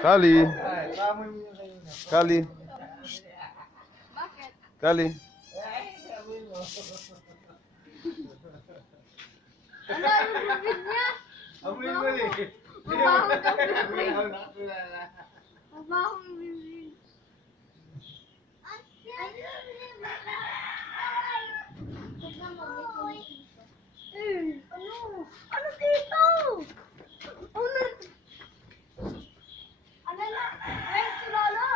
Kali. Kali. Kali. Ano yung bibig niya? Amoy mo eh. Mabahong ang bibig. Mabahong bibig. Ano? Ano dito? Ano? Ano na? Ay, si Lolo.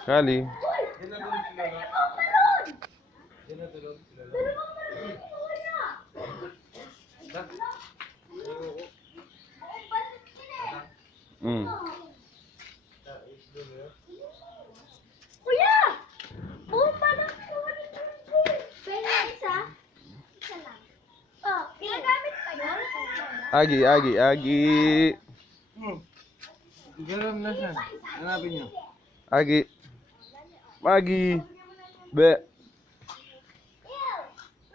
Kali. Mm. Kuya! Bomba lang po. Pwede isa? Isa lang. Oh, ginagamit pa yun? Agi, agi, agi. Ganun na siya. Hanapin niyo. Agi. Agi. Be.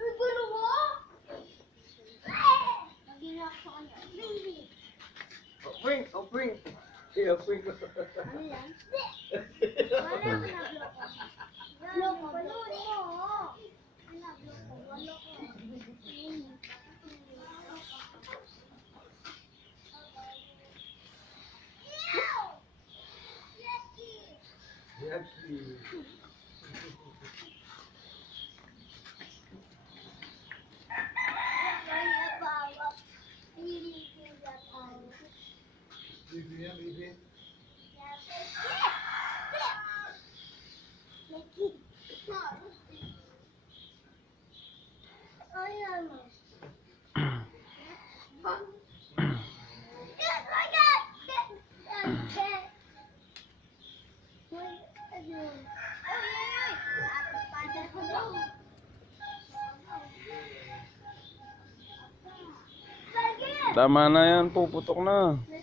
Ang gulo mo? Nagina ako sa kanya. Opring! Opring! Eh, opring ko. Ano yan? Wala ko na block. Block mo. Block mo. Block mo. Block mo. Bibi yan, bibi. Tama na yan, puputok na. Ay,